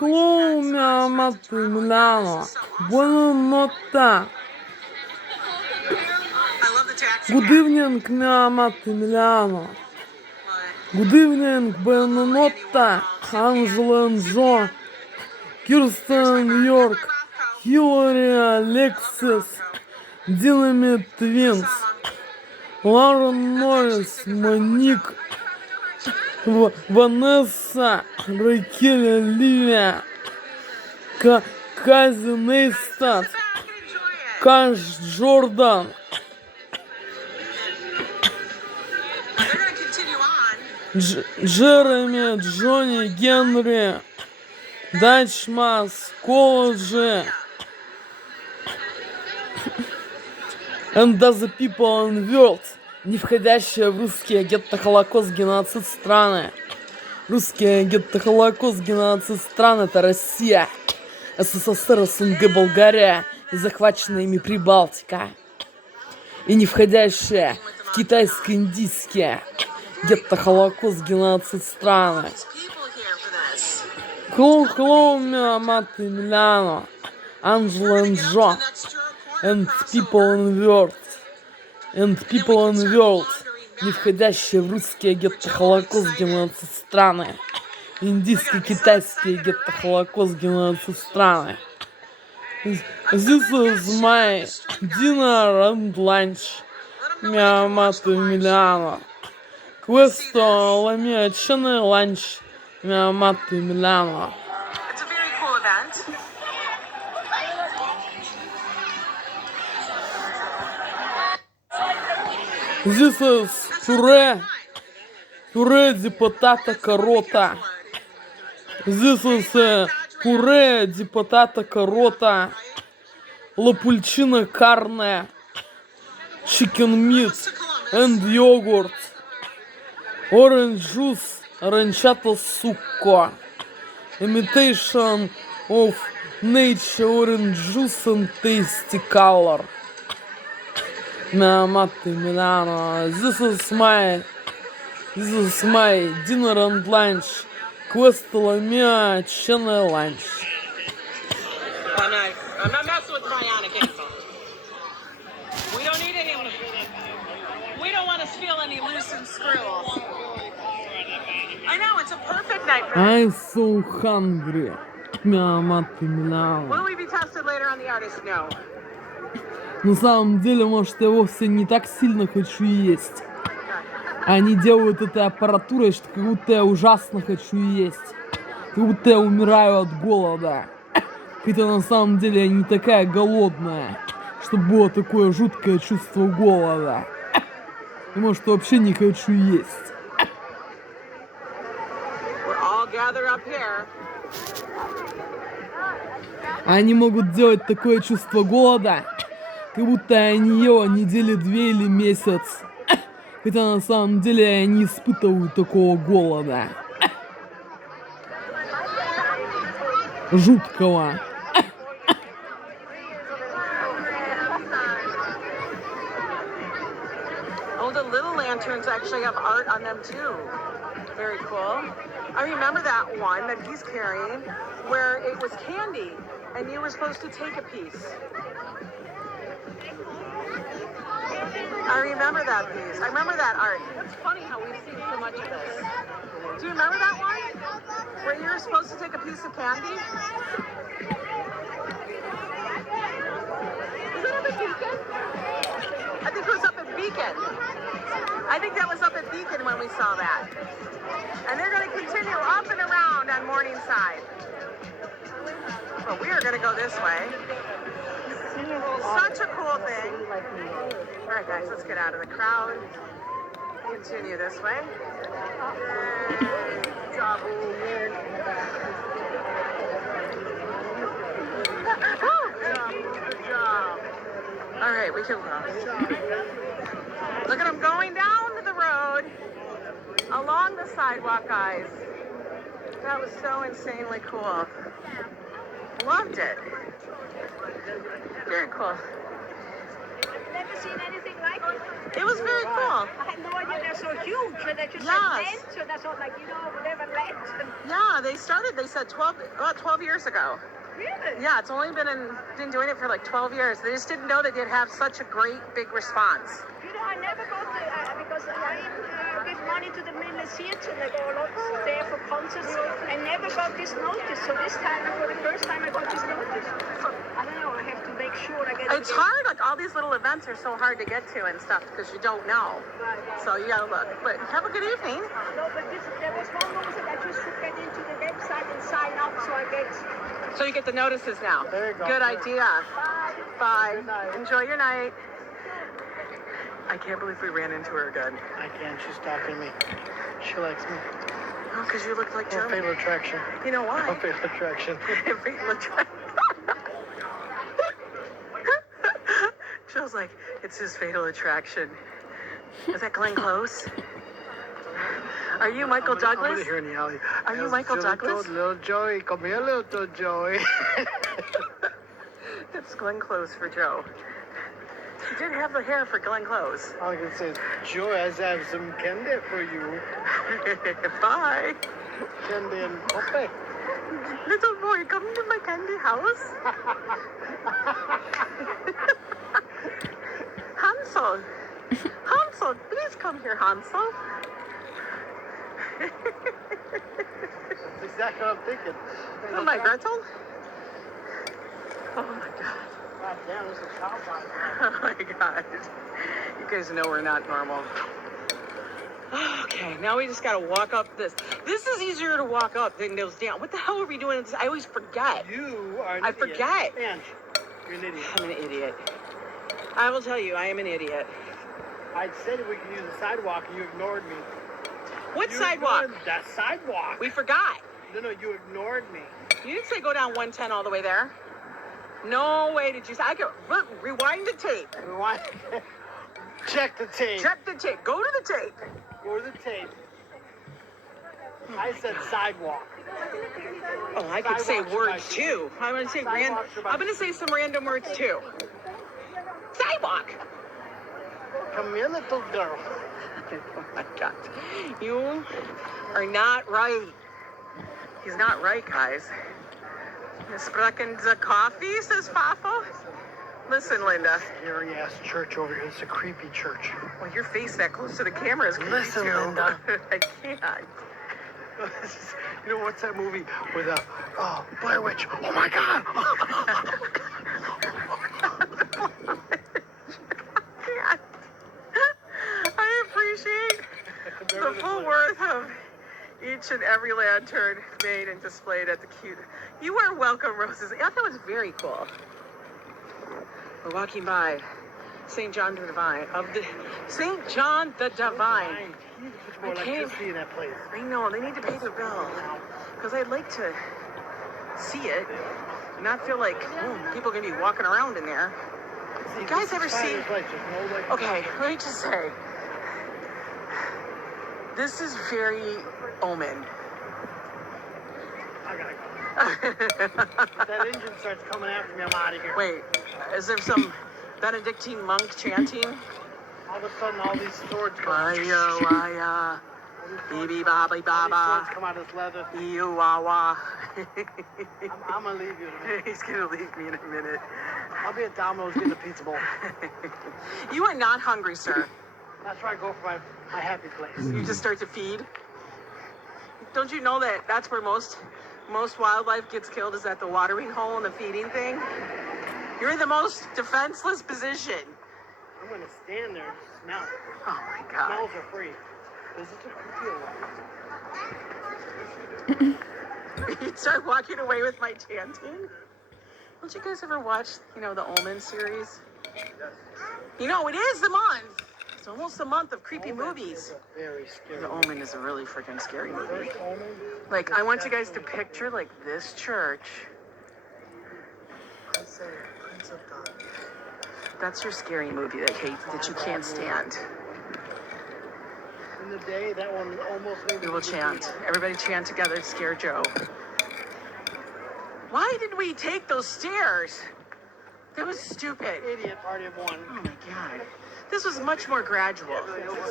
Hello, mi amate Emiliano. Buonanotte. Good evening, mi amate Emiliano. Good evening, buonanotte, Angela and Joe, Kirsten, New York, Hillary, Alexis, Dynamite Twins, Lauren Norris, Monique, Vanessa, Ракель, Оливия, Кази Нейстат, Каш Джордан, Джереми, Джонни, Генри, Дачмас, Колледжи, and other people in the world, не входящие в русские гетто-холокост-геноцид страны. Русские гетто-холокост-геноцид стран — это Россия, СССР, СНГ, Болгария и захваченная ими Прибалтика. И не входящие в китайско-индийские гетто-холокост-геноцид страны. Hello, mi amate Emiliano, Angela and Joe, and people in the world, не входящие в русские гетто-холокост-геноцид страны. Индийско-китайские гетто-холокост-геноцид страны. This is my dinner and lunch, mi amate Emiliano. Questo la mia cena e lunch, mi amate Emiliano. It's a very cool event. This is puree di patata carota. This is puree di patata carota, la pulcina carne, chicken meat and yogurt, orange juice, aranciata succo, imitation of nature orange juice and tasty color. Mi amate Emiliano, this is my dinner and lunch. Questa la mia cena e lunch. I'm not messing with Bionic Ansel. We don't need any. We don't want to feel any loose and screws. I know, it's a perfect night for me. I'm so hungry. Mi amate Emiliano. Will we be tested later on the artist? No. На самом деле, может, я вовсе не так сильно хочу есть. Они делают этой аппаратурой, что как будто я ужасно хочу есть. Как будто я умираю от голода. Хотя на самом деле я не такая голодная, чтобы было такое жуткое чувство голода. И может, вообще не хочу есть. Они могут делать такое чувство голода, как будто я не ела недели 2 или месяц. Хотя на самом деле я не испытываю такого голода. Жуткого. Oh, the little lanterns actually have art on them too. Very cool. I remember that one that he's carrying where it was candy and you were supposed to take a piece. I remember that piece. I remember that art. It's funny how we've seen so much of this. Do you remember that one? Where you were supposed to take a piece of candy? Was that up at Beacon? I think it was up at Beacon. I think that was up at Beacon when we saw that. And they're going to continue up and around on Morningside. But we are going to go this way. Such a cool thing. All right, guys, let's get out of the crowd. Continue this way. Good job. Good job. All right, we can go. Look at them going down to the road along the sidewalk, guys. That was so insanely cool. Loved it. Very cool. never seen anything like it. It was very cool. I had no idea they're so huge, and they just had lent, so that's all like, whatever lent. Yeah, they said 12 years ago. Really? Yeah, it's only been doing it for like 12 years. They just didn't know that they'd have such a great big response. I never go to, because I give money to the theater, and I go a lot there for concerts. I never got this notice, so this time, for the first time, I got this notice. I don't know, I have to make sure I get it. It's hard, like all these little events are so hard to get to and stuff, because you don't know. Right. So you gotta look. But have a good evening. No, but there was one moment that I just should get into the website and sign up, so I get... So you get the notices now. There you go. Good idea. Bye. Good night. Enjoy your night. I can't believe we ran into her again. I can't. She's talking to me. She likes me. Oh, because you look like Joe. Fatal attraction. You know why? Fatal attraction. Fatal attraction. Joe's like, it's his fatal attraction. Is that Glenn Close? Are you Michael Douglas? I'm gonna hear in the alley. Are you Michael Douglas? Little Joey, come here, little Joey. That's Glenn Close for Joe. He did have the hair for Glenn Close. All I can say is, Joe, I have some candy for you. Bye. Candy and coffee. Little boy, come to my candy house. Hansel. Hansel, please come here, Hansel. That's exactly what I'm thinking. Oh, my Gretel? Oh, my God. God damn, there's a child body. Oh, my God. You guys know we're not normal. Okay, now we just gotta walk up this. This is easier to walk up than those down. What the hell are we doing? I always forget. You are an I idiot. forget. And you're an idiot. I'm an idiot. I will tell you, I am an idiot. I said we could use the sidewalk and you ignored me. What sidewalk? That sidewalk. We forgot. No, you ignored me. You didn't say go down 110 all the way there. No way did you say. I could rewind the tape. Rewind. Check the tape. Check the tape. Go to the tape. Go to the tape. I said sidewalk. Oh, I could say words too. I'm gonna say I'm gonna say some random words too. Sidewalk. Come here, little girl. Oh my God. You are not right. He's not right, guys. Sprechen the coffee, says Papa. Listen, Linda. Scary ass church over here. It's a creepy church. Well, your face that close to the camera is creepy. Listen, too. Linda. I can't. You know what's that movie with Blair Witch? Oh my God! I appreciate the full worth of each and every lantern made and displayed at the cute. You are welcome, roses. I thought that was very cool. We're walking by St. John the Divine St. John the Divine. More electricity in that place. I know, they need to pay their bill. Because I'd like to see it and not feel like people are going to be walking around in there. You guys ever see... Okay, let me just say. This is very Omen. I gotta go. If that engine starts coming after me, I'm out of here. Wait, is there some Benedictine monk chanting? All of a sudden, all these swords come out. Waya, Bibi Baba Baba. Come out as leather. Wawa. I'm gonna leave you in a minute. He's gonna leave me in a minute. I'll be at Domino's getting a pizza bowl. You are not hungry, sir. That's where I go for my happy place. You just start to feed. Don't you know that that's where most wildlife gets killed, is at the watering hole and the feeding thing? You're in the most defenseless position. I'm gonna stand there and smell it. Oh my God. Smells are free. This is a You start walking away with my chanting? Don't you guys ever watch, the Omen series? Yes. It is the month. It's almost a month of creepy movies. Very scary. The Omen is a really freaking scary movie. Like, I want you guys to picture, like, this church. I say Prince of God. That's your scary movie that you can't stand. In the day, that one almost made me... We will chant. Everybody chant together to scare Joe. Why did we take those stairs? It was stupid. Idiot party of one. Oh my god. This was much more gradual.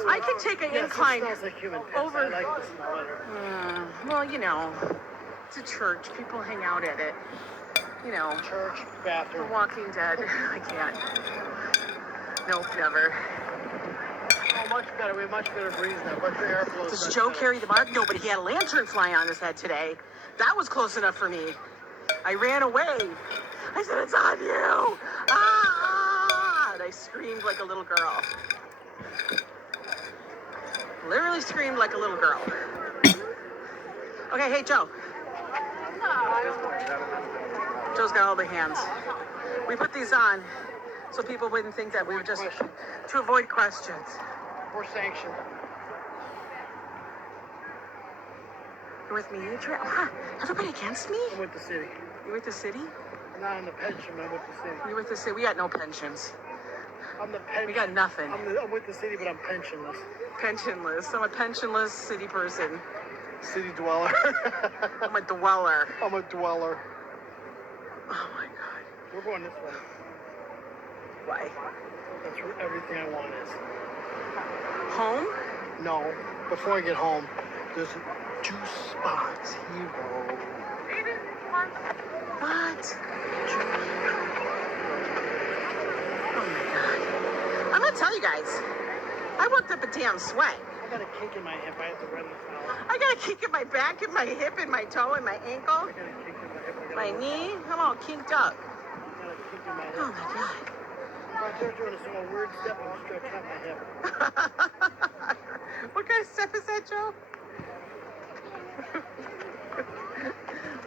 I could take an incline It smells like human piss. over. I like the smell better. Well, you know, it's a church. People hang out at it. You know, Church, The bathroom. Walking Dead. I can't. Nope, never. Oh, much better. We have much better breeze now. Much better airflow. Does Joe carry the mark? No, but he had a lantern fly on his head today. That was close enough for me. I ran away. I said, it's on you. Ah! And I screamed like a little girl. Literally screamed like a little girl. Okay, hey, Joe. Joe's got all the hands. We put these on so people wouldn't think that we were just to avoid questions. We're sanctioned. You're with me, Adrian? Everybody against me? I'm with the city. You with the city? I'm not in the pension, but I'm with the city. You with the city? We got no pensions. I'm the pension. We got nothing. I'm with the city, but I'm pensionless. Pensionless. I'm a pensionless city person. City dweller. I'm a dweller. I'm a dweller. Oh my god. We're going this way. Why? That's where everything I want is. Home? No. Before I get home, there's 2 spots. Hero. What? Oh my god. I'm gonna tell you guys. I worked up a damn sweat. I got a kink in my hip. I have to run this out. I got a kick in my back, in my hip, in my toe, in my ankle, I got a kink in my hip. my knee. I'm all kinked up. I got a kink in my hip. Oh my god. Right there doing a weird step and stretching out my hip. What kind of step is that, Joe?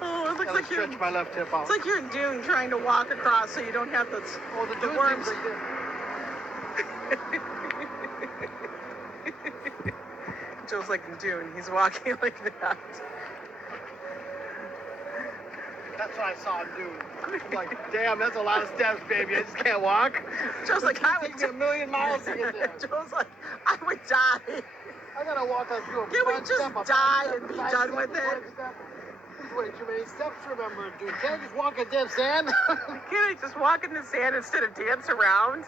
Oh, it looks Gotta like you're. stretch my left hip out. It's like you're in Dune trying to walk across so you don't have the Dude worms. things like Joe's like in Dune. He's walking like that. That's what I saw him do. I'm like, damn, that's a lot of steps, baby. I just can't walk. Joe's like, I would It takes me 1,000,000 miles to get there. Joe's like, I would die. I gotta walk on through a Can we front just step, a die front and be step, done side with step, it? front step. There's way too many steps to remember, dude. Can't I just walk in damn sand? Can't I just walk in the sand instead of dance around?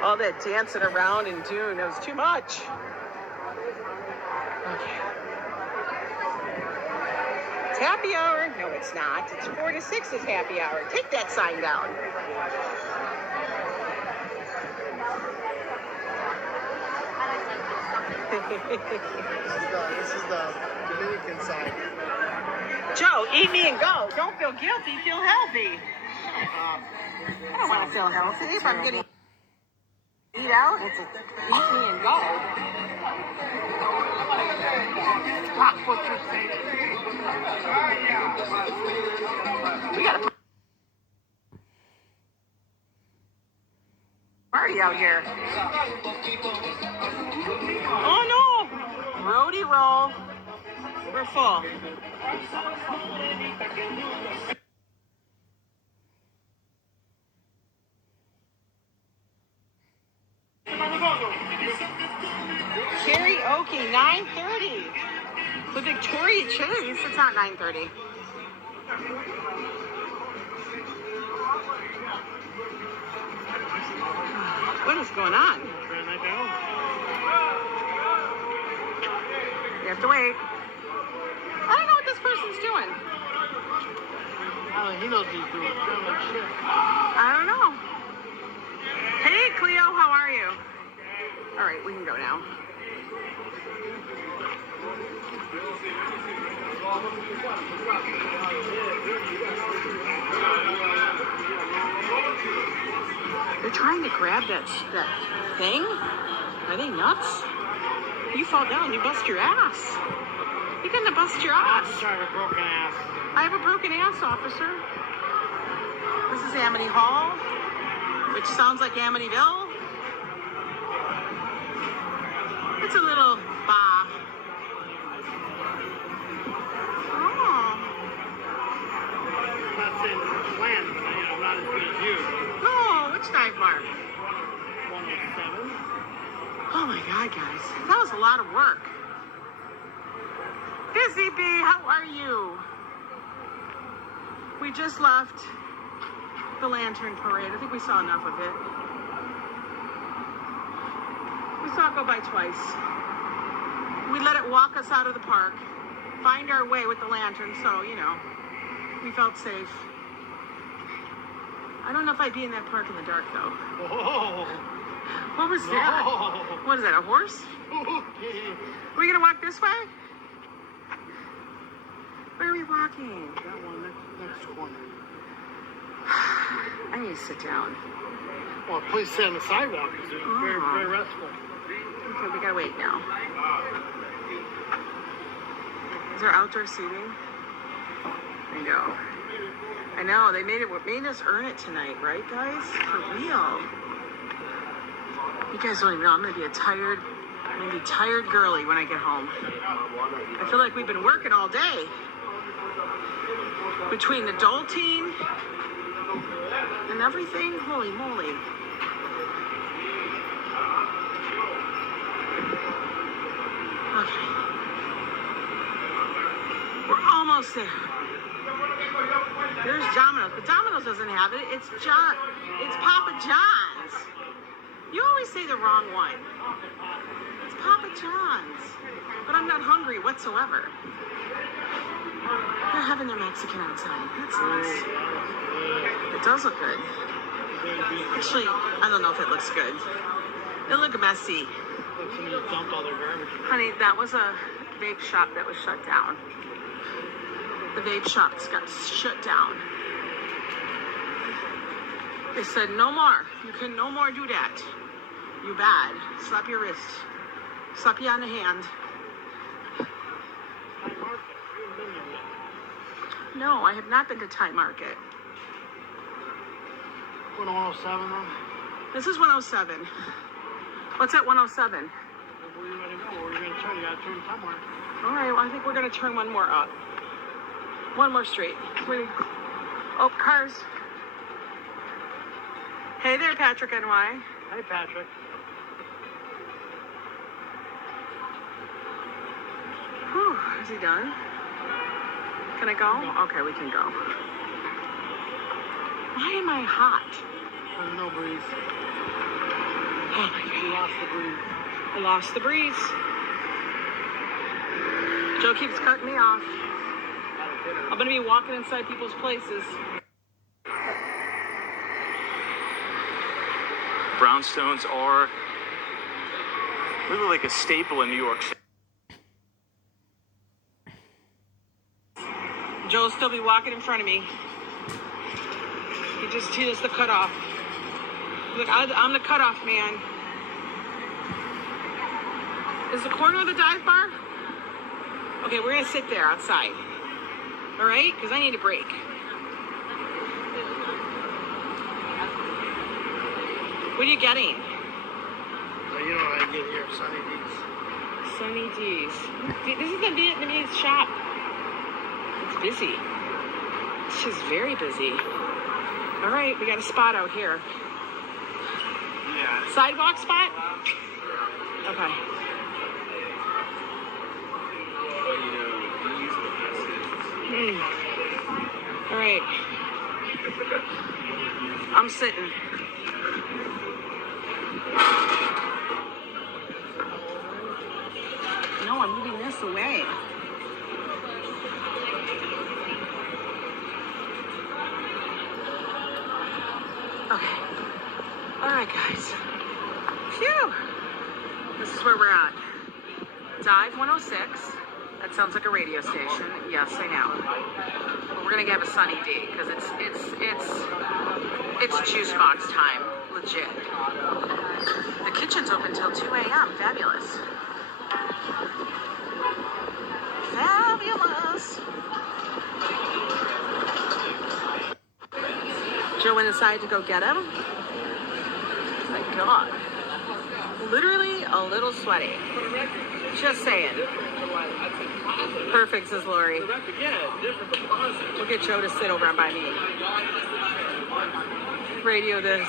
All that dancing around in Dune, it was too much. Okay. It's happy hour. No, it's not. It's 4 to 6 is happy hour. Take that sign down. This is the Dominican side. Joe, eat me and go. Don't feel guilty. Feel healthy. I don't want to feel healthy if I'm getting eat out. It's eat me and go. Stop what you're saying. We got a party out here. Oh no! Roadie roll. We're full. Karaoke, 9:30. The Victoria Chase. It's not 9:30. What is going on? You have to wait. I don't know what this person's doing. He knows what he's doing. Like shit. I don't know. Hey, Cleo, how are you? All right, we can go now. They're trying to grab that thing. Are they nuts? You fall down, you bust your ass. You're gonna bust your ass. I have a broken ass. I have a broken ass, officer. This is Amity Hall, which sounds like Amityville. It's a little bar. Oh. I'm not saying this is planned, but I'm not as good as you. No, which dive bar? 107. Oh my God, guys. That was a lot of work. Busy Bee, how are you? We just left the lantern parade. I think we saw enough of it. We saw it go by twice. We let it walk us out of the park, find our way with the lantern, so, you know, we felt safe. I don't know if I'd be in that park in the dark, though. Whoa. What was that? What is that, a horse? Are we gonna walk this way? Where are we walking? That one, next corner. I need to sit down. Well, please sit on the sidewalk because it's very, very restful. Okay, we gotta wait now. Is there outdoor seating? I know, they made us earn it tonight, right, guys? For real. You guys don't even know, I'm gonna be tired girly when I get home. I feel like we've been working all day. Between adulting and everything, holy moly. Okay. We're almost there. There's Domino's, but Domino's doesn't have it. It's Papa John's. You always say the wrong one. It's Papa John's. But I'm not hungry whatsoever. They're having their Mexican outside. That's nice. It does look good. Actually, I don't know if it looks good. It looks messy. Somebody dumped all their garbage. Honey, that was a vape shop that was shut down. The vape shops got shut down. They said, no more. You can no more do that. You bad. Slap your wrist. Slap you on the hand. No, I have not been to Thai Market. Going to 107 then? This is 107. What's at 107? Where are you going to go? Where are you going to turn? You got to turn somewhere. All right, well, I think we're going to turn one more up. One more straight. Oh, cars. Hey there, Patrick NY. Hey, Patrick. Whew, is he done? Can I go? Okay, we can go. Why am I hot? There's no breeze. Oh my You God. lost the breeze. I lost the breeze. Joe keeps cutting me off. I'm gonna be walking inside people's places. Brownstones are really like a staple in New York City. Joe'll still be walking in front of me. He does the cutoff. Look, I'm the cutoff man. Is the corner of the dive bar? Okay, we're gonna sit there outside. All right, because I need a break. What are you getting? You know how I get here, Sunny D's. Sunny D's. This is the Vietnamese shop. It's busy. It's just very busy. All right, we got a spot out here. Yeah. Sidewalk spot? Okay. All right. I'm sitting. No, I'm moving this away. Okay. All right, guys. Phew. This is where we're at. Dive 106. That sounds like a radio station. Yes, I know. But we're gonna have a Sunny D because it's juice box time. Legit. The kitchen's open till 2 a.m. Fabulous. Fabulous. Joe went inside to go get him. My God. Literally a little sweaty. Just saying. Perfect, says Lori. We'll get Joe to sit over by me. Radio this.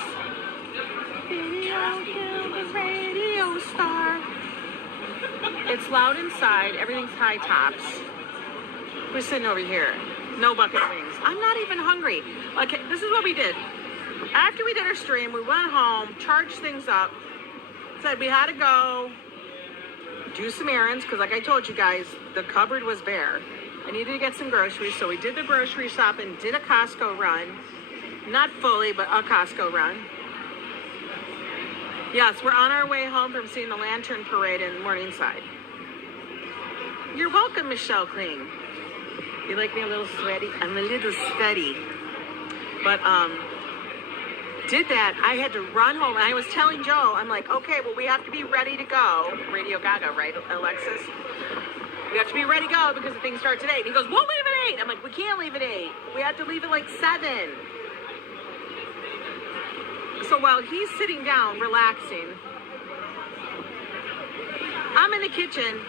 Radio star. It's loud inside. Everything's high tops. We're sitting over here. No bucket wings. I'm not even hungry. Okay, this is what we did. After we did our stream, we went home, charged things up, said we had to go do some errands, because like I told you guys, the cupboard was bare. I needed to get some groceries, so we did the grocery shopping, did a Costco run. Not fully, but a Costco run. Yes, we're on our way home from seeing the lantern parade in Morningside. You're welcome, Michelle Kling. You like me a little sweaty? I'm a little sweaty. But, did that. I had to run home, and I was telling Joe, I'm like, okay, well, we have to be ready to go. Radio Gaga, right, Alexis? We have to be ready to go because the thing starts at 8. And he goes, we'll leave at 8. I'm like, we can't leave at 8. We have to leave at like 7. So while he's sitting down, relaxing, I'm in the kitchen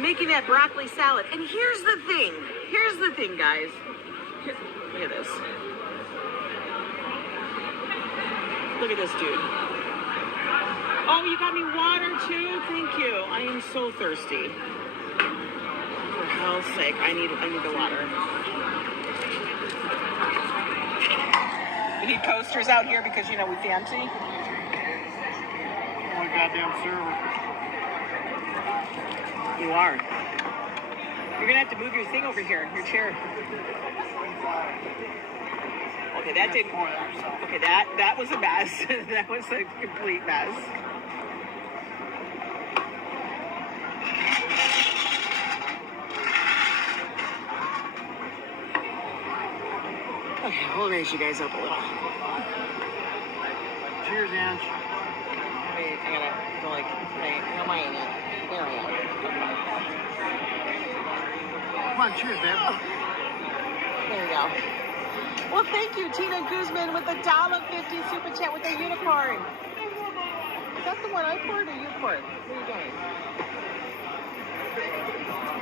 making that broccoli salad. And here's the thing. Here's the thing, guys. Here, look at this. Look at this dude. Oh, you got me water too? Thank you. I am so thirsty. For hell's sake, I need the water. We need coasters out here because, you know, we fancy. Oh my goddamn server. You are. You're gonna have to move your thing over here, your chair. Okay, that didn't. Okay, that was a mess. That was a complete mess. Okay, we'll raise you guys up a little. Cheers, Ange. Wait, I gotta go like, right, how am I in it? There I am. Okay. Come on, cheers, babe. There you go. Well, thank you, Tina Guzman, with the $1.50 super chat with the unicorn. Is that the one I poured or you poured? What are you doing?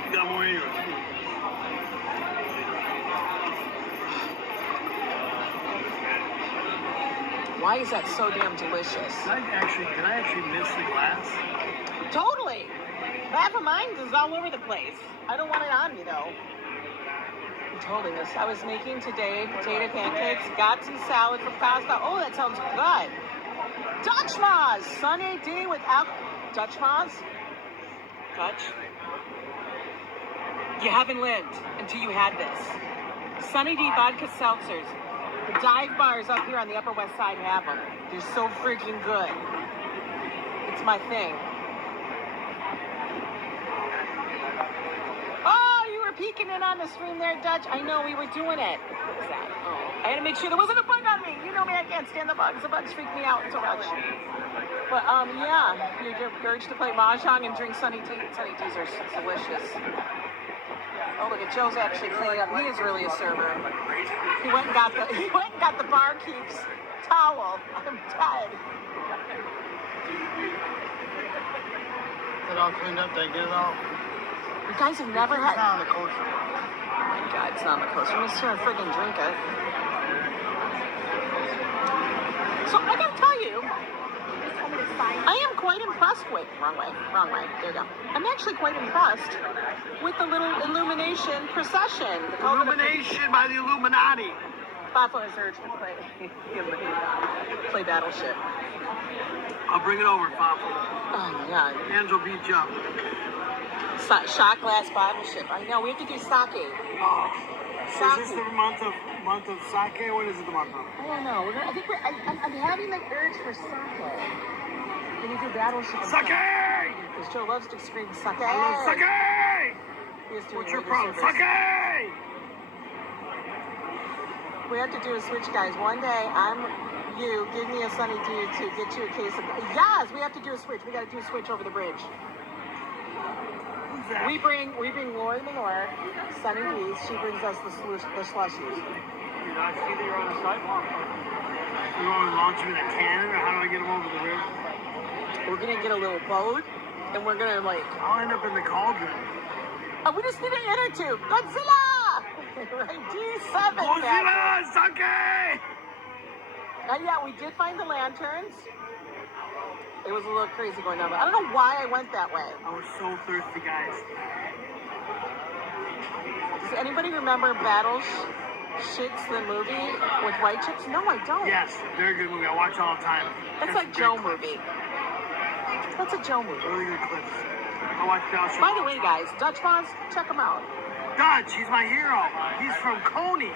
You got more in yours. Why is that so damn delicious? Can I actually miss the glass? Totally. Half of mine is all over the place. I don't want it on me, though. Totally miss. I was making today potato pancakes, got some salad from Costa. Oh, that sounds good. Dutch Ma's, Sunny D without Dutch Ma's. Dutch. You haven't lived until you had this. Sunny D vodka seltzers. The dive bars up here on the Upper West Side have them. They're so freaking good. It's my thing. Peeking in on the stream there, Dutch. I know we were doing it. What was that? Oh, I had to make sure there wasn't a bug on me. You know me, I can't stand the bugs. The bugs freak me out so much. But yeah, your urge to play mahjong and drink Sunny Tea. Sunny Teas are delicious. Oh, look at Joe's actually cleaning up. He is really a server. He went and got the barkeep's towel. I'm dead. Is it all cleaned up? Did I get it all? You guys have never had. It's not on the coaster. Oh my God, it's not on the coaster. I'm just gonna friggin' drink it. So I gotta tell you, I am quite impressed with. Wrong way. There you go. I'm actually quite impressed with the little illumination procession. Illumination by the Illuminati. Bafo has urged to play Battleship. I'll bring it over, Papa. Oh my God. Ange will beat you up. Shot glass battleship. I know. We have to do sake. Oh. So is this the month of sake? What is it the month of? I don't know. I'm having the urge for sake. Can you do battleship? Sake! Because Joe loves to scream sake. I love sake! What's your problem? Sake! We have to do a switch, guys. One day, you give me a Sunny D to get you a case of. Yes, we have to do a switch. We got to do a switch over the bridge. We bring Lori Lenore, Sunny D's. She brings us the slushies. Did I see that you're on a sidewalk? You want to launch them in a cannon, or how do I get them over the river? We're gonna get a little boat, and we're gonna like. I'll end up in the cauldron. Oh, we just need an inner tube. Godzilla! Right, D7. Godzilla! Sake! Yeah, we did find the lanterns. It was a little crazy going down, but I don't know why I went that way. I was so thirsty, guys. Does anybody remember Battleships, the movie with white chicks? No, I don't. Yes, very good movie. I watch it all the time. That's Got a some Joe great clips. movie. That's a Joe movie. Really good clips. I watch Battleship. By the way, guys, Dutch Boss, check him out. Dutch, he's my hero. He's from Coney.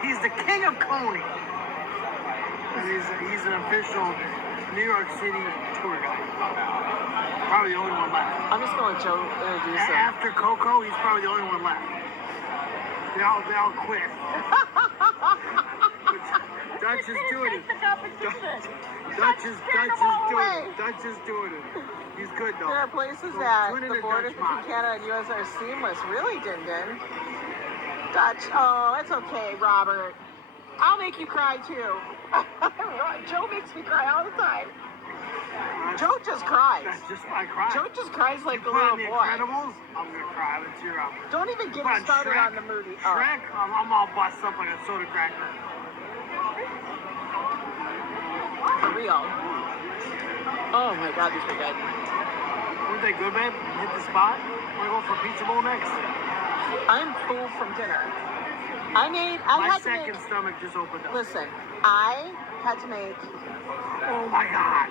He's the king of Coney. And he's an official New York City tour guide. Probably the only one left. I'm just going to let Joe introduce him. After Coco, he's probably the only one left. They all quit. Dutch is doing it. Dutch is doing it. He's good though. There are places So that tune in the to borders Dutch between Mod. Canada and U.S. are seamless. Really, Din Din? Dutch, oh, it's okay, Robert. I'll make you cry too. Joe makes me cry all the time. Joe just cries. I cry. Joe just cries like a Put little on the boy. Incredibles, I'm gonna cry. Let's hear out. Don't even get Put me started Shrek, on the movie. Shrek, I'm all bust up like a soda cracker. For real. Oh my God, these were good. Weren't they good, babe? Hit the spot. Wanna go for pizza bowl next? I'm full from dinner. I My had to second make, stomach just opened up. listen, I had to make Oh my God.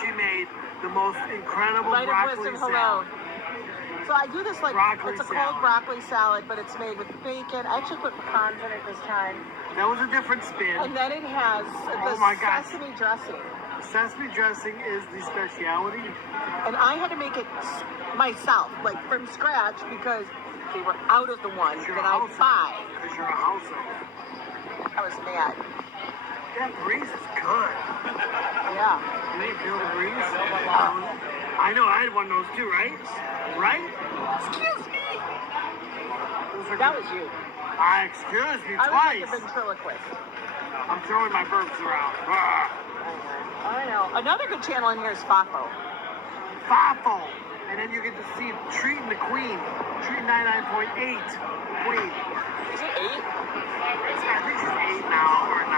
She made the most incredible Light of broccoli Wisdom, salad. hello. So I do this like, Broccoli it's a salad. cold broccoli salad, but it's made with bacon. I actually put pecans in it this time. That was a different spin. And then it has the Oh my gosh. sesame dressing. Sesame dressing is the speciality. And I had to make it myself, like from scratch, because they were out of the ones You're that a I house buy. because you're a household. I was mad. That breeze is good. Yeah. Can you feel the breeze? I know, I had one of those too, right? Right? Excuse me. Those are That good. was you. Excuse me, I was like twice. a ventriloquist. I'm throwing my burps around. Ah. I know. Another good channel in here is Fafo. Fafo. And then you get to see Treating the Queen. Treating 99.8 Queen. Is it 8? I think she's 8 now or 9.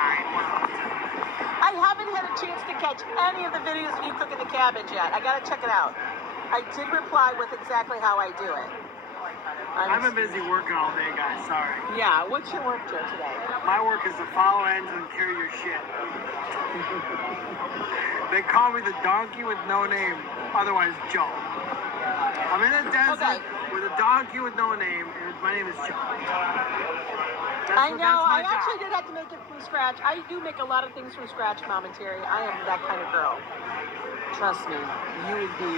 I haven't had a chance to catch any of the videos of you cooking the cabbage yet. I gotta check it out. I did reply with exactly how I do it. I've been busy working all day, guys. Sorry. Yeah, what's your work, Joe, today? My work is to follow ends and carry your shit. They call me the donkey with no name, otherwise Joe. I'm in the desert with a donkey with no name, and my name is Joe. I know. I That's my actually job. did have to make it from scratch. I do make a lot of things from scratch, Mom and Terry. I am that kind of girl. Trust me, you would be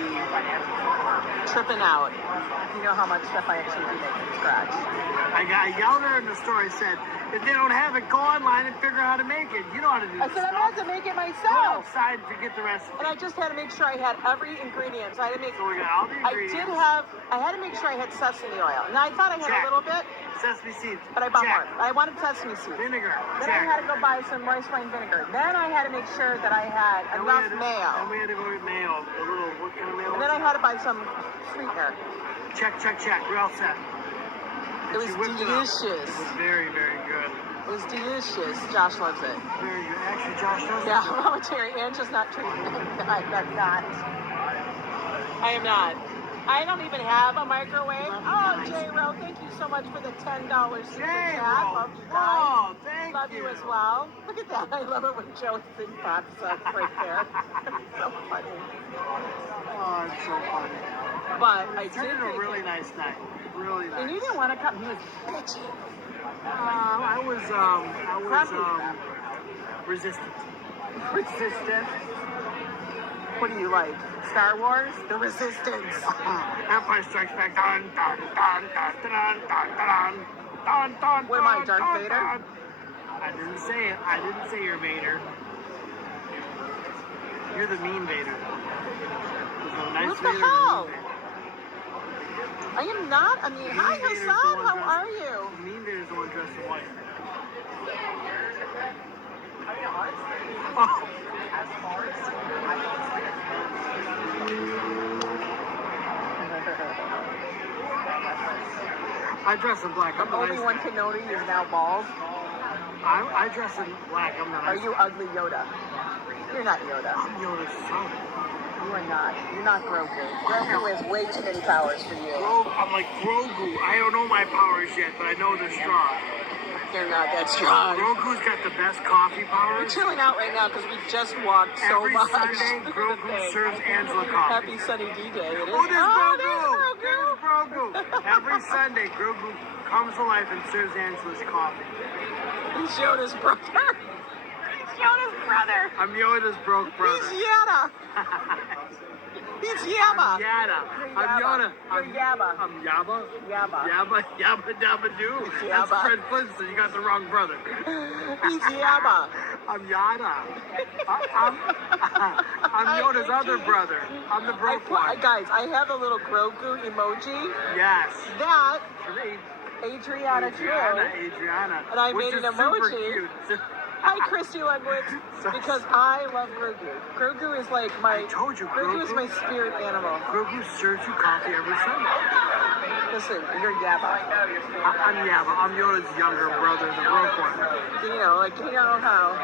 tripping out if you know how much stuff I actually do make from scratch. I yelled at her in the store. I said, if they don't have it, go online and figure out how to make it. You know how to do I this said I'm stuff. going to have to make it Go myself. outside to get the recipe. And I just had to make sure I had every ingredient. So I had to make. So we got all the ingredients. I had to make sure I had sesame oil. Now I thought I had Check. a little bit, Sesame seeds. but I bought Check. more. I wanted sesame seeds. Vinegar. Then I Check. had to go buy some rice wine vinegar. Then I had to make sure that I had And enough And mayo. we had to go get mayo. A little, what kind of mayo? And then I had to buy some sweetener. Check. We're all set. It was She whipped it up. delicious. It was very, very good. It was delicious. Josh loves it. Very good. Actually, Josh does. Yeah, Mama Terry, Angela's not treating me. I'm not. I am not. I don't even have a microwave. Oh, J-Ro, thank you so much for the $10 super chat. Love you guys. Oh, thank Love you as well. Look at that. I love it when Joe's thing pops up right there. So funny. Oh, it's so funny. But I It did turned into a make really it. nice night. Really nice. And you didn't want to come. He was bitchy. I was resistant. Resistant. What do you like? Star Wars? The Resistance. Empire Strikes Back. Dun, dun, dun, dun, dun, dun, dun, dun, dun, What am I, dun, Darth dun, Vader? dun. I didn't say it. I didn't say you're Vader. You're the mean Vader. There's a nice What the Vader and a hell? mean Vader. I am not. I mean, hi, Mean Vader's the Hassan. one How dressed- are you? The mean Vader's the one dressed in white. Oh. I dress in black. I'm the nice Obi-Wan guy. Kenobi is now bald. I dress in black. I'm the Are nice you guy. ugly Yoda? You're not Yoda. I'm Yoda's son. You are not. You're not Grogu. Grogu has way too many powers for you. I'm like Grogu. I don't know my powers yet, but I know they're strong. They're not that strong. Grogu's got the best coffee We're powers. chilling out right now because we just walked so Every much. Sunday, Grogu serves Angela coffee. Happy Sunny D-Day. It is. Oh, there's Grogu! There's Grogu! There's Grogu! Every Sunday, Grogu comes to life and serves Angela's coffee. He's Yoda's brother. He's Yoda's brother. I'm Yoda's broke brother. He's Yoda. He's Yabba. I'm Yada. I'm Yoda. You're Yabba. I'm Yabba. Yabba. Yabba, Yabba, Dabba Doo. That's Yabba. Fred Flintstone. You got the wrong brother. He's Yabba. I'm Yada. I'm Yoda's other brother. I'm the broke one. Guys, I have a little Grogu emoji. Yes. That Adriana Adriana drew. And I which made an is super emoji. cute. Hi, Christy Ludwitz. Because I love Grogu. Grogu is like my. I told you, Grogu is my spirit animal. Grogu serves you coffee every Sunday. Listen, you're Yabba. I'm Yabba. I'm Yoda's younger brother, the broke one. You know how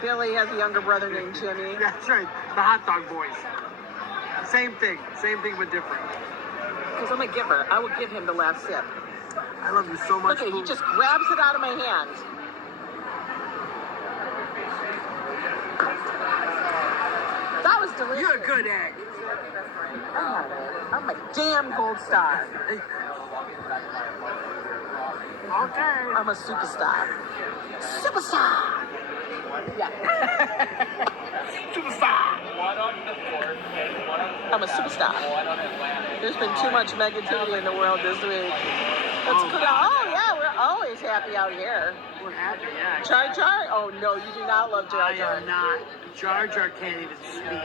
Billy has a younger brother named Jimmy. That's right. The hot dog boys. Same thing but different. Because I'm a giver. I will give him the last sip. I love you so much. Look at he just grabs it out of my hand. That was delicious. You're a good egg. I'm a damn gold star. Okay. I'm a superstar. Superstar. Yeah. Superstar. I'm a superstar. There's been too much negativity in the world this week. Let's put out. Oh yeah, we're always happy out here. We're happy, yeah. Jar Jar? Oh no, you do not love Jar Jar. I am not. Jar Jar can't even speak.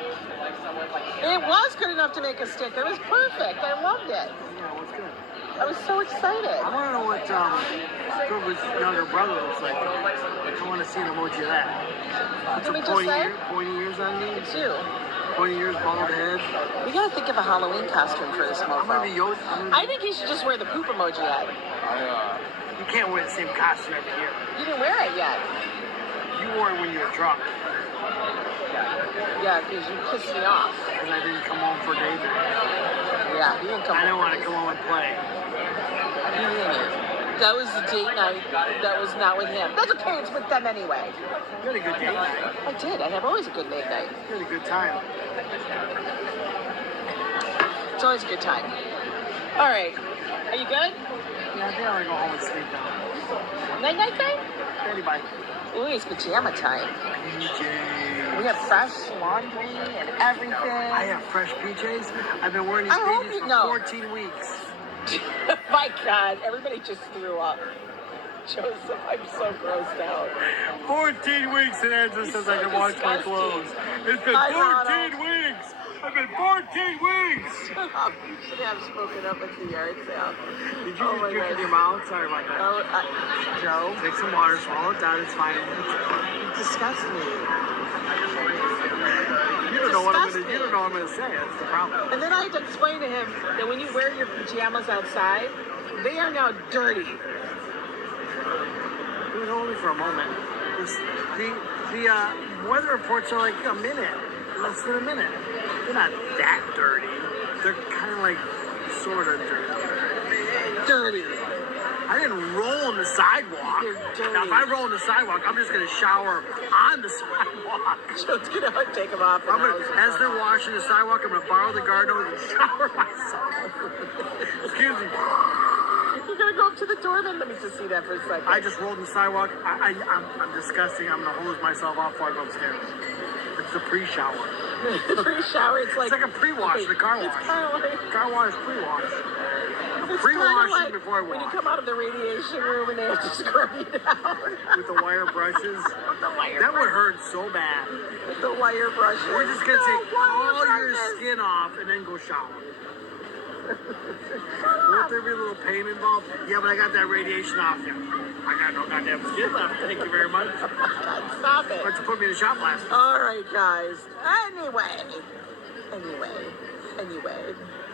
It was good enough to make a sticker. It was perfect. I loved it. Yeah, what's good? I was so excited. I want to know what Grogu's younger brother looks like. I want to see an emoji of that. That's Did we a just say? pointy ears on me. It's you. Pointy ears, bald head. We gotta think of a Halloween costume for this I'm gonna be mofo. Yoda. I think he should just wear the poop emoji head. You can't wear the same costume every year. You didn't wear it yet. You wore it when you were drunk. Yeah, because you pissed me off. Because I didn't come home for date night. Yeah, you didn't come I didn't home. want to come home and play. You didn't. That was the date night. That was not with him. That's okay. It's with them anyway. You had a good date night. I did. I have always a good date night. You had a good time. It's always a good time. All right. Are you good? Yeah, I think I'm going to go home and sleep now. Night time? Daddy, bye. Ooh, it's pajama time. PJs. We have fresh laundry and everything. I have fresh PJs. I've been wearing these I hope PJs you for know. 14 weeks. My God, everybody just threw up. Joseph, I'm so grossed out. 14 weeks and Angela says I can wash my clothes. It's been 14 weeks. I've been 14 weeks. You should have spoken up at the yard sale. Did you just drink in your mouth? Sorry about that. Oh, Joe, Take some water, swallow it down. It's fine. you disgust me. You don't know what I'm gonna say. That's the problem. And then I had to explain to him that when you wear your pajamas outside, they are now dirty. It was only for a moment. The weather reports are like a minute, less than a minute. They're not that dirty. They're kind of like sort of dirty. Dirty. I didn't roll on the sidewalk. They're dirty. Now, if I roll on the sidewalk, I'm just gonna shower on the sidewalk. Joe's gonna take them off. As they're washing the sidewalk, I'm gonna borrow the garden hose and shower myself. Excuse me. You're gonna go up to the door, then let me just see that for a second. I just rolled in the sidewalk. I'm disgusting. I'm gonna hose myself off before I go upstairs. It's the pre-shower. The pre-shower, it's like a pre-wash, the car wash. It's kind of like Car wash, pre-wash. it's Pre-wash like before I when you wash. come out of the radiation room and they have to scrub you down. With the wire brushes. The wire That would brush. hurt so bad. With the wire brushes. We're just gonna No, take wire all your brushes. skin off and then go shower. Won't there be a little pain involved? Yeah, but I got that radiation off you. I got no goddamn skin left. Thank you very much. Stop it. Why don't you put me in a shot blast? All right, guys. Anyway.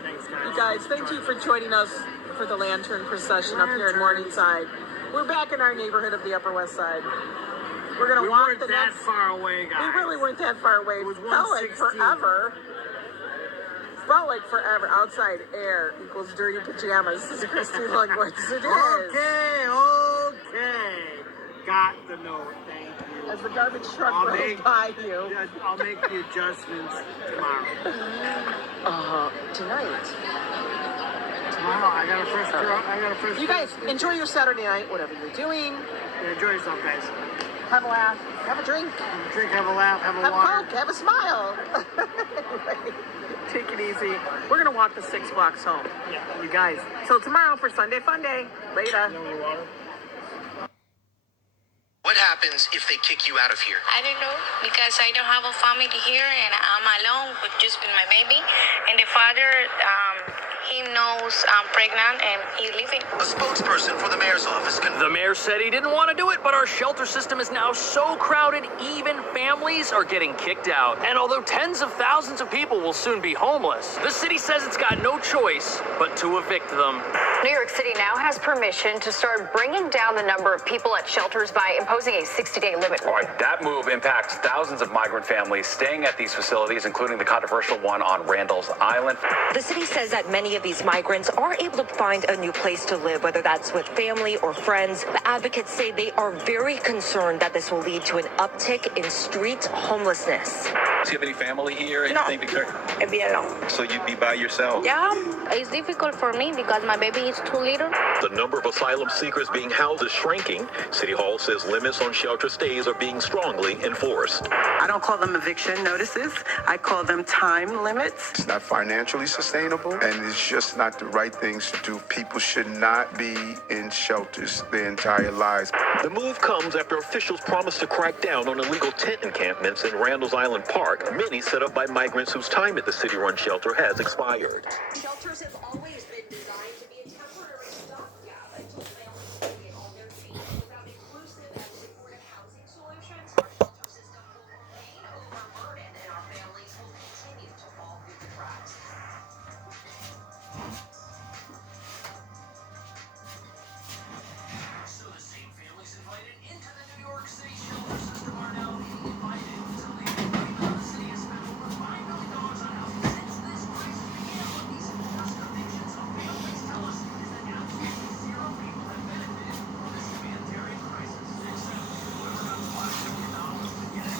Thanks, guys. You guys, thank you for joining us for the lantern procession up here in Morningside. We're back in our neighborhood of the Upper West Side. We're gonna We walk weren't the that next. far away, guys. We really weren't that far away. It was It felt like 1:16. forever. Felt like forever. Outside air equals dirty pajamas. This is Christine Longworth. It is. Okay. Got the note. Thank you. As the garbage truck I'll rolls make- by you. Yeah, I'll make the adjustments tomorrow. Tonight. Tomorrow, I got a fresh truck. I got a fresh. You guys enjoy your Saturday night, whatever you're doing. Yeah, enjoy yourself, guys. Have a laugh. Have a drink. Drink, have a laugh, have a Have a water. Coke. Have a smile. Anyway, take it easy. We're gonna walk the 6 blocks home. Yeah. You guys. So tomorrow for Sunday Fun Day. Later. You want water? What happens if they kick you out of here? I don't know because I don't have a family here and I'm alone with just with my baby. And the father, he knows I'm pregnant and he's leaving. A spokesperson for the mayor's office The mayor said he didn't want to do it, but our shelter system is now so crowded, even families are getting kicked out. And although tens of thousands of people will soon be homeless, the city says it's got no choice but to evict them. New York City now has permission to start bringing down the number of people at shelters by imposing a 60-day limit. All right, that move impacts thousands of migrant families staying at these facilities, including the controversial one on Randall's Island. The city says that many of these migrants are able to find a new place to live, whether that's with family or friends. But advocates say they are very concerned that this will lead to an uptick in street homelessness. Do you have any family here? No. Anything to care? I'll be alone. So you'd be by yourself? Yeah, it's difficult for me because my baby is too little. The number of asylum seekers being housed is shrinking. City Hall says limits on shelter stays are being strongly enforced. I don't call them eviction notices. I call them time limits. It's not financially sustainable, and it's just not the right things to do. People should not be in shelters their entire lives. The move comes after officials promised to crack down on illegal tent encampments in Randall's Island Park, many set up by migrants whose time at the city-run shelter has expired. Shelters have always been designed to be a temporary stopgap until families can get on their feet. Without inclusive and supportive housing solutions, our shelter system will remain overburdened and our families will continue to fall through the cracks. So the same families invited into the New York City shelter system are now being invited to leave. The city has spent over $5 million on housing since this crisis began. What these enforced evictions of families tell us is that absolutely zero people have benefited from this humanitarian crisis. Except for about $5 million to get it.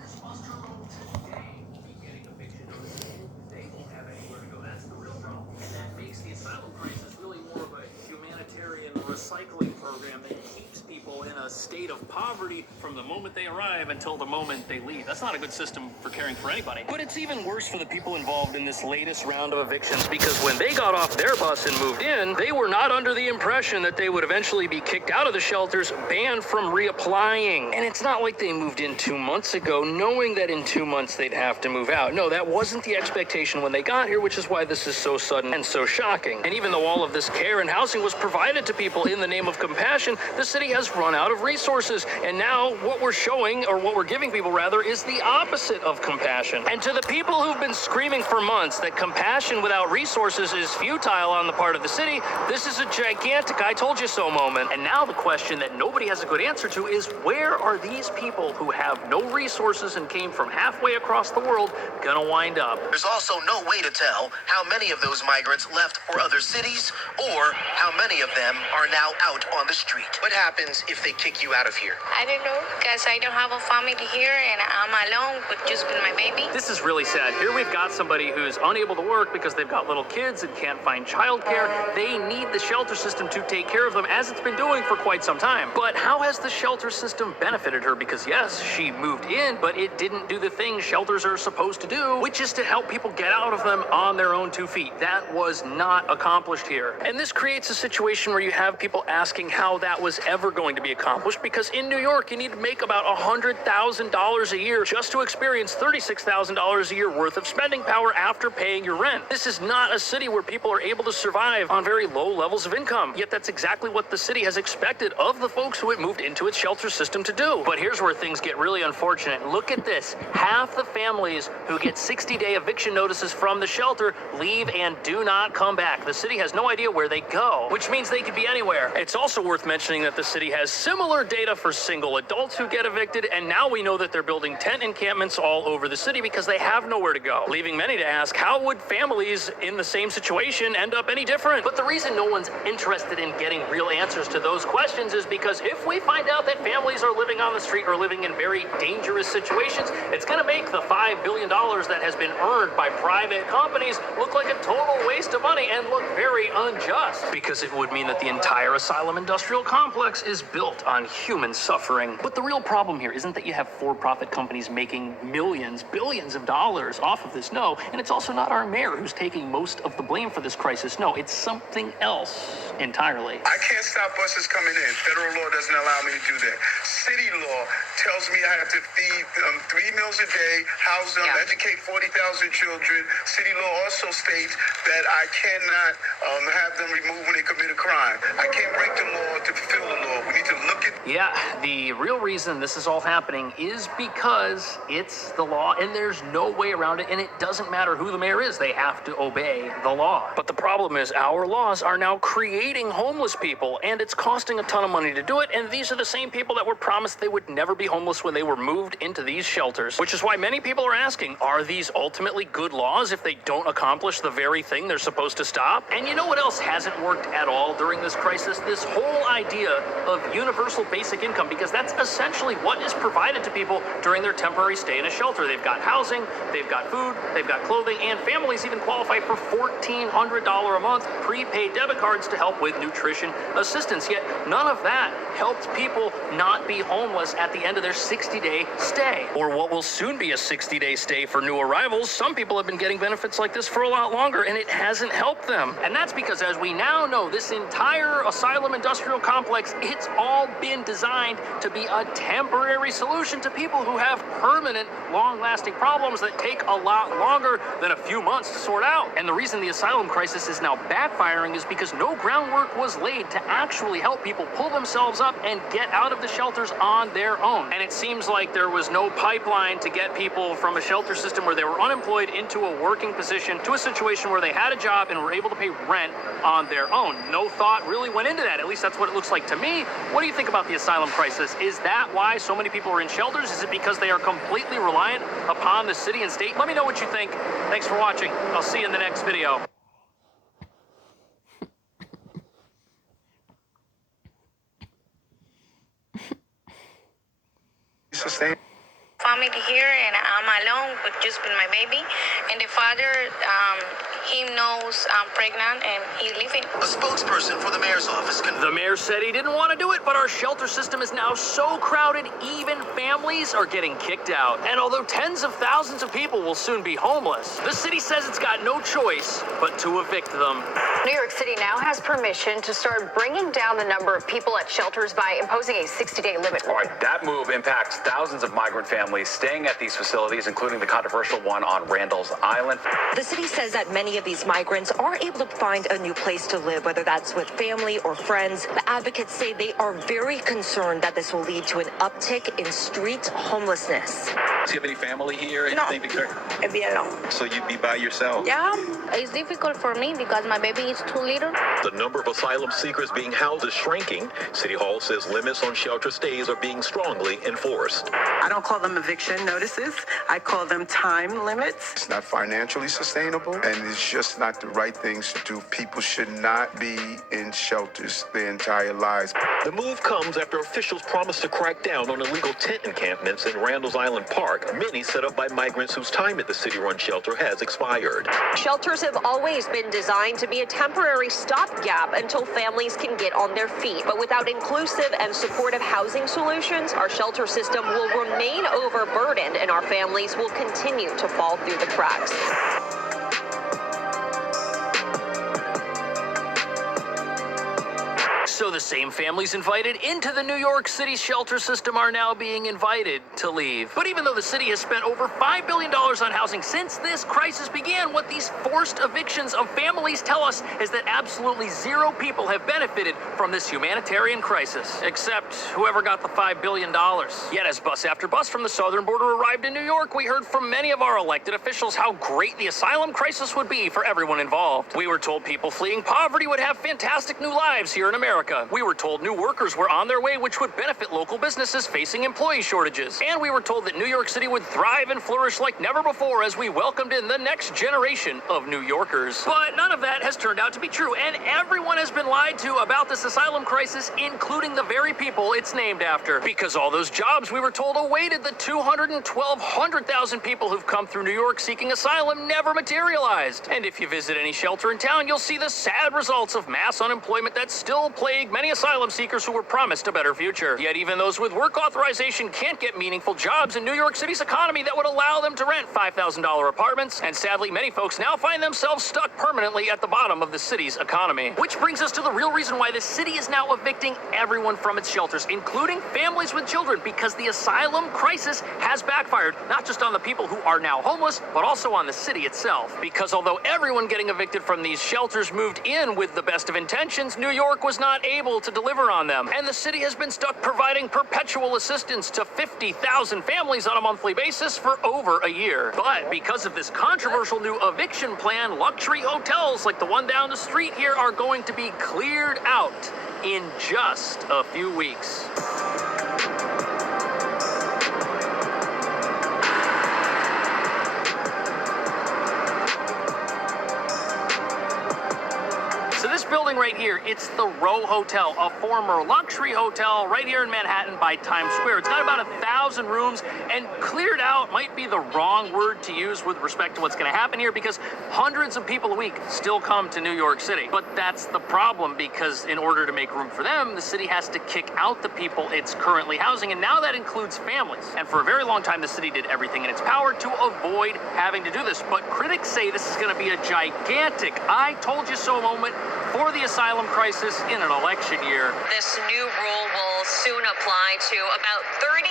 this bus terminal today be getting eviction notices. They won't have anywhere to go. That's the real problem. And that makes the asylum crisis really more of a humanitarian recycling program that keeps people in a state of poverty from the moment they arrive until the moment they leave. That's not a good system for caring for anybody. But it's even worse for the people involved in this latest round of evictions, because when they got off their bus and moved in, they were not under the impression that they would eventually be kicked out of the shelters, banned from reapplying. And it's not like they moved in 2 months ago knowing that in 2 months they'd have to move out. No, that wasn't the expectation when they got here, which is why this is so sudden and so shocking. And even though all of this care and housing was provided to people in the name of compassion, the city has run out of resources. And now what we're showing, or what we're giving people rather, is the opposite of compassion. And to the people who've been screaming for months that compassion without resources is futile on the part of the city, this is a gigantic I told you so moment. And now the question that nobody has a good answer to is, where are these people who have no resources and came from halfway across the world gonna wind up? There's also no way to tell how many of those migrants left for other cities or how many of them are now out on the street. What happens if they kick you out of here? I don't know, because I don't have a family here and I'm alone with just with my baby. This is really sad. Here we've got somebody who's unable to work because they've got little kids and can't find childcare. They need the shelter system to take care of them, as it's been doing for quite some time. But how has the shelter system benefited her? Because yes, she moved in, but it didn't do the thing shelters are supposed to do, which is to help people get out of them on their own 2 feet. That was not accomplished here. And this creates a situation where you have people asking how that was ever going to be accomplished, because in New York, you need to make about $100,000 a year just to experience $36,000 a year worth of spending power after paying your rent. This is not a city where people are able to survive on very low levels of income. Yet that's exactly what the city has expected of the folks who it moved into its shelter system to do. But here's where things get really unfortunate. Look at this. Half the families who get 60-day eviction notices from the shelter leave and do not come back. The city has no idea where they go, which means they could be anywhere. It's also worth mentioning that the city has similar data for single adults who get evicted, and now we know that they're building tent encampments all over the city because they have nowhere to go, leaving many to ask, how would families in the same situation end up any different? But the reason no one's interested in getting real answers to those questions is because if we find out that families are living on the street or living in very dangerous situations, it's going to make the $5 billion that has been earned by private companies look like a total waste of money and look very unjust, because it would mean that the entire asylum industrial complex is built on human suffering. But the real problem here isn't that you have for-profit companies making millions, billions of dollars off of this. No, and it's also not our mayor who's taking most of the blame for this crisis. No, it's something else entirely. I can't stop buses coming in. Federal law doesn't allow me to do that. City law tells me I have to feed 3 meals a day, house them, educate 40,000 children. City law also states that I cannot have them removed when they commit a crime. I can't break the law to fulfill the law. We need to look at... Yeah, the real reason this is all happening is because it's the law, and there's no way around it, and it doesn't matter who the mayor is. They have to obey the law. But the problem is our laws are now creating homeless people, and it's costing a ton of money to do it, and these are the same people that were promised they would never be homeless when they were moved into these shelters, which is why many people are asking, are these ultimately good laws if they don't accomplish the very thing they're supposed to stop? And you know what else hasn't worked at all during this crisis? This whole idea of universal basic income, because that's essentially what is provided to people during their temporary stay in a shelter. They've got housing, they've got food, they've got clothing, and families even qualify for $1,400 a month prepaid debit cards to help with nutrition assistance. Yet none of that helped people not be homeless at the end of their 60-day stay, or what will soon be a 60-day stay for new arrivals. Some people have been getting benefits like this for a lot longer, and it hasn't helped them. And that's because, as we now know, this entire asylum industrial complex, it's all been designed to be a temporary solution to people who have permanent, long-lasting problems that take a lot longer than a few months to sort out. And the reason the asylum crisis is now backfiring is because no groundwork was laid to actually help people pull themselves up and get out of the shelters on their own. And it seems like there was no pipeline to get people from a shelter system where they were unemployed into a working position to a situation where they had a job and were able to pay rent on their own. No thought really went into that. At least that's what it looks like to me. What do you think about the asylum crisis? Is that why so many people are in shelters? Is it because they are completely reliant upon the city and state? Let me know what you think. Thanks for watching. I'll see you in the next video. Sustain. Family here, and I'm alone with just with my baby. And the father, he knows I'm pregnant and he's leaving. A spokesperson for the mayor's office The mayor said he didn't want to do it, but our shelter system is now so crowded, even families are getting kicked out. And although tens of thousands of people will soon be homeless, the city says it's got no choice but to evict them. New York City now has permission to start bringing down the number of people at shelters by imposing a 60-day limit. All right, that move impacts thousands of migrant families staying at these facilities, including the controversial one on Randall's Island. The city says that many of these migrants are able to find a new place to live, whether that's with family or friends. The advocates say they are very concerned that this will lead to an uptick in street homelessness. Do you have any family here? No. Anything, Victoria? I'll be alone. So you'd be by yourself? Yeah, it's difficult for me because my baby is too little. The number of asylum seekers being housed is shrinking. City Hall says limits on shelter stays are being strongly enforced. I don't call them eviction notices. I call them time limits. It's not financially sustainable, and it's just not the right things to do. People should not be in shelters their entire lives. The move comes after officials promised to crack down on illegal tent encampments in Randall's Island Park, many set up by migrants whose time at the city-run shelter has expired. Shelters have always been designed to be a temporary stopgap until families can get on their feet. But without inclusive and supportive housing solutions, our shelter system will remain overburdened and our families will continue to fall through the cracks. So the same families invited into the New York City shelter system are now being invited to leave. But even though the city has spent over $5 billion on housing since this crisis began, what these forced evictions of families tell us is that absolutely zero people have benefited from this humanitarian crisis, except whoever got the $5 billion. Yet as bus after bus from the southern border arrived in New York, we heard from many of our elected officials how great the asylum crisis would be for everyone involved. We were told people fleeing poverty would have fantastic new lives here in America. We were told new workers were on their way, which would benefit local businesses facing employee shortages. And we were told that New York City would thrive and flourish like never before as we welcomed in the next generation of New Yorkers. But none of that has turned out to be true, and everyone has been lied to about this asylum crisis, including the very people it's named after. Because all those jobs we were told awaited the 100,000 people who've come through New York seeking asylum never materialized. And if you visit any shelter in town, you'll see the sad results of mass unemployment that still plague many asylum seekers who were promised a better future. Yet even those with work authorization can't get meaningful jobs in New York City's economy that would allow them to rent $5,000 apartments. And sadly, many folks now find themselves stuck permanently at the bottom of the city's economy. Which brings us to the real reason why the city is now evicting everyone from its shelters, including families with children, because the asylum crisis has backfired, not just on the people who are now homeless, but also on the city itself. Because although everyone getting evicted from these shelters moved in with the best of intentions, New York was not able to deliver on them. And the city has been stuck providing perpetual assistance to 50,000 families on a monthly basis for over a year. But because of this controversial new eviction plan, luxury hotels like the one down the street here are going to be cleared out in just a few weeks. This building right here, it's the Row Hotel, a former luxury hotel right here in Manhattan by Times Square. It's got about 1,000 rooms, and cleared out might be the wrong word to use with respect to what's going to happen here, because hundreds of people a week still come to New York City. But that's the problem, because in order to make room for them, the city has to kick out the people it's currently housing, and now that includes families. And for a very long time, the city did everything in its power to avoid having to do this. But critics say this is going to be a gigantic I told you so moment for the asylum crisis in an election year. This new rule will soon apply to about 30,000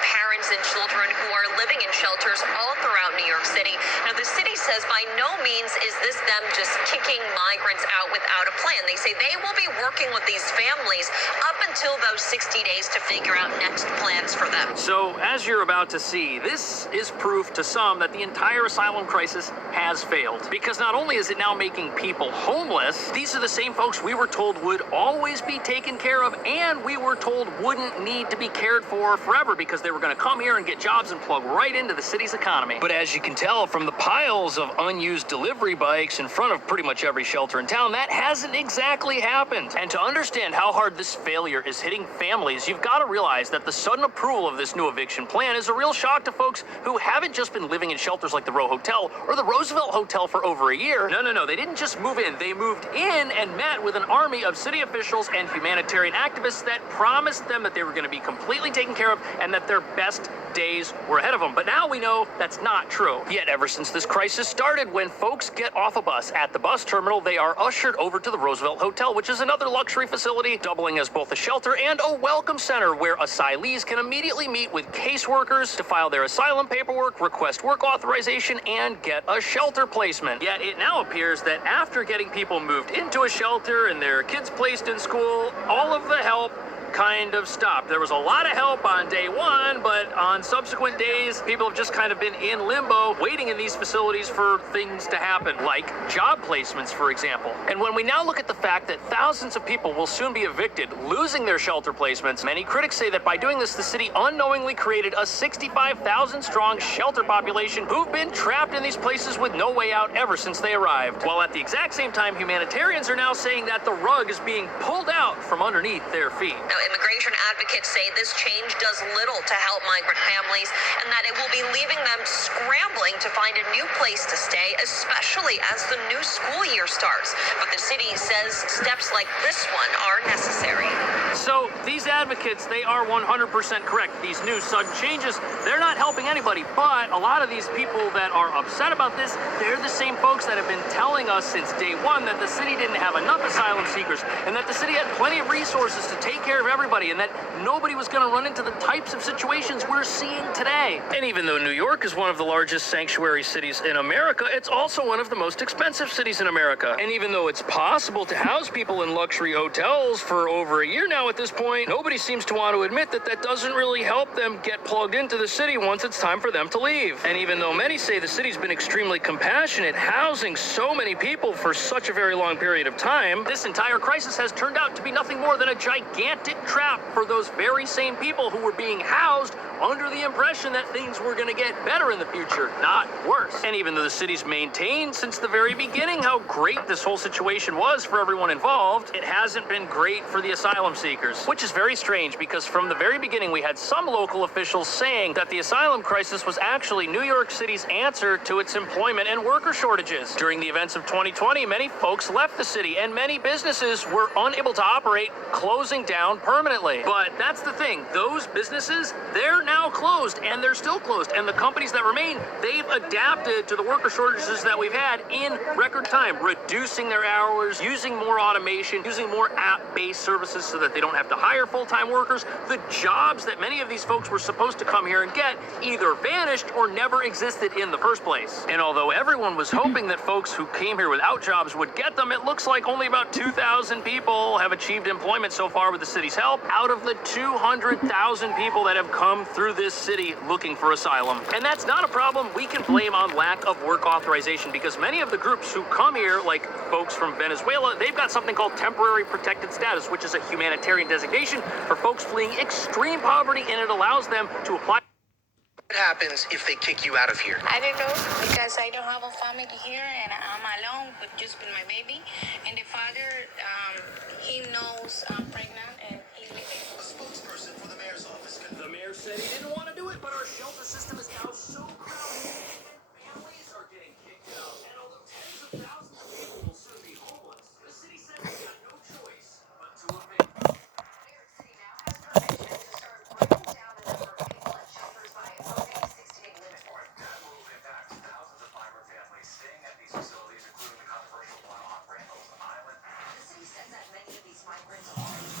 parents and children who are living in shelters all throughout New York City. Now, the city says by no means is this them just kicking migrants out without a plan. They say they will be working with these families up until those 60 days to figure out next plans for them. So, as you're about to see, this is proof to some that the entire asylum crisis has failed. Because not only is it now making people homeless, these are the same folks we were told would always be taken care of, and we were told wouldn't need to be cared for forever because they were going to come here and get jobs and plug right into the city's economy. But as you can tell from the piles of unused delivery bikes in front of pretty much every shelter in town. That hasn't exactly happened. And to understand how hard this failure is hitting families, you've got to realize that the sudden approval of this new eviction plan is a real shock to folks who haven't just been living in shelters like the Row Hotel or the Roosevelt Hotel for over a year. No, they didn't just move in. They moved in and met with an army of city officials and humanitarian activists that promised them that they were going to be completely taken care of and that their best days were ahead of them. But now we know that's not true. Yet ever since this crisis started, when folks get off a bus at the bus terminal, they are ushered over to the Roosevelt Hotel, which is another luxury facility doubling as both a shelter and a welcome center where asylees can immediately meet with caseworkers to file their asylum paperwork, request work authorization, and get a shelter placement. Yet it now appears that after getting people moved into a shelter and their kids placed in school, all of the help kind of stopped. There was a lot of help on day one, but on subsequent days, people have just kind of been in limbo, waiting in these facilities for things to happen, like job placements, for example. And when we now look at the fact that thousands of people will soon be evicted, losing their shelter placements, many critics say that by doing this, the city unknowingly created a 65,000 strong shelter population who've been trapped in these places with no way out ever since they arrived. While at the exact same time, humanitarians are now saying that the rug is being pulled out from underneath their feet. Now, immigration advocates say this change does little to help migrant families and that it will be leaving them scrambling to find a new place to stay, especially as the new school year starts. But the city says steps like this one are necessary. So these advocates, they are 100% correct. These new sudden changes, they're not helping anybody. But a lot of these people that are upset about this, they're the same folks that have been telling us since day one that the city didn't have enough asylum seekers and that the city had plenty of resources to take care of everybody and that nobody was going to run into the types of situations we're seeing today. And even though New York is one of the largest sanctuary cities in America, it's also one of the most expensive cities in America. And even though it's possible to house people in luxury hotels for over a year now at this point, nobody seems to want to admit that that doesn't really help them get plugged into the city once it's time for them to leave. And even though many say the city's been extremely compassionate, housing so many people for such a very long period of time, this entire crisis has turned out to be nothing more than a gigantic trap for those very same people who were being housed under the impression that things were going to get better in the future, not worse. And even though the city's maintained since the very beginning how great this whole situation was for everyone involved, it hasn't been great for the asylum seekers, which is very strange because from the very beginning we had some local officials saying that the asylum crisis was actually New York City's answer to its employment and worker shortages. During the events of 2020, many folks left the city and many businesses were unable to operate, closing down permanently. But that's the thing, those businesses, they're now closed and they're still closed. And the companies that remain, they've adapted to the worker shortages that we've had in record time, reducing their hours, using more automation, using more app-based services so that they don't have to hire full-time workers. The jobs that many of these folks were supposed to come here and get either vanished or never existed in the first place. And although everyone was hoping that folks who came here without jobs would get them, it looks like only about 2,000 people have achieved employment so far with the city's help out of the 200,000 people that have come through this city looking for asylum. And that's not a problem we can blame on lack of work authorization because many of the groups who come here, like folks from Venezuela, they've got something called temporary protected status, which is a humanitarian designation for folks fleeing extreme poverty, and it allows them to apply. What happens if they kick you out of here? I don't know because I don't have a family here and I'm alone with just with my baby. And the father, he knows I'm pregnant and he's leaving. A spokesperson for the mayor's office. The mayor said he didn't want to do it, but our shelter system is now so crowded, even families are getting kicked out. And although tens of thousands of people will soon be homeless, the city says they've got no choice but to evict. New York City now has permission to start breaking down the number of people in shelters by imposing a 60-day limit. That move impacts thousands of migrant families staying at these facilities, including the controversial one on Randall's Island. The city says that many of these migrants are friends.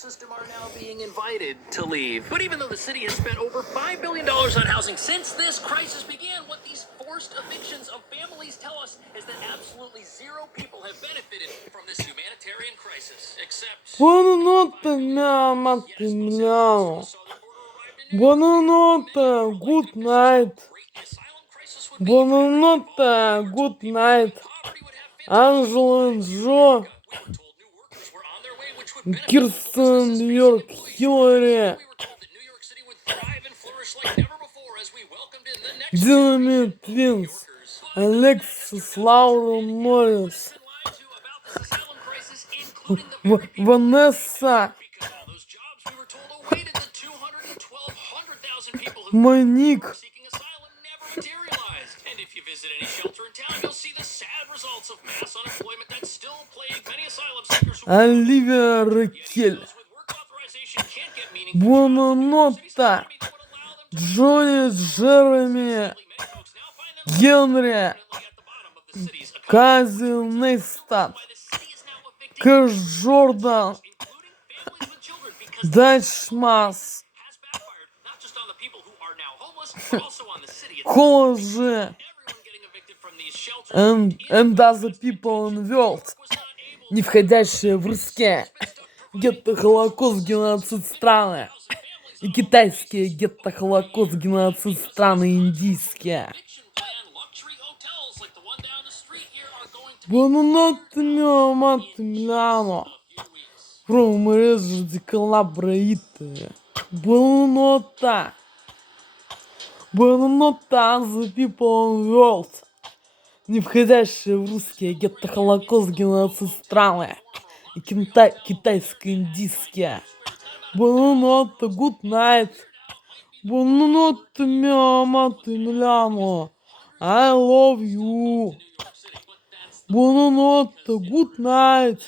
system are now being invited to leave. But even though the city has spent over $5 billion on housing since this crisis began, what these forced evictions of families tell us is that absolutely zero people have benefited from this humanitarian crisis, except... Buonanotte, mia amata Emiliano. Buonanotte, good night. Buonanotte, good night. Angela and Joe. Kirsten, New York, Hillary. Dynamite Twins. Alexis, Laura Morris. Vanessa. Моник. Оливия Ракель. Буононота. Джони, Джереми. Генри. Кази Нейстат. Кэш Джордан. Дачмас. Коллажи. And other people in the world, не входящие в русские гетто-холокост-геноцид страны, и китайские гетто-холокост-геноцид страны индийские. Buonanotte, mio amato Emiliano. From di Calabrии. Buonanotte. Buonanotte, other people in the world, не входящие в русские гетто-холокост-геноцид страны и китайско-индийские. Buonanotte, good night. Buonanotte, mio amato Emiliano. I love you. Buonanotte, good night.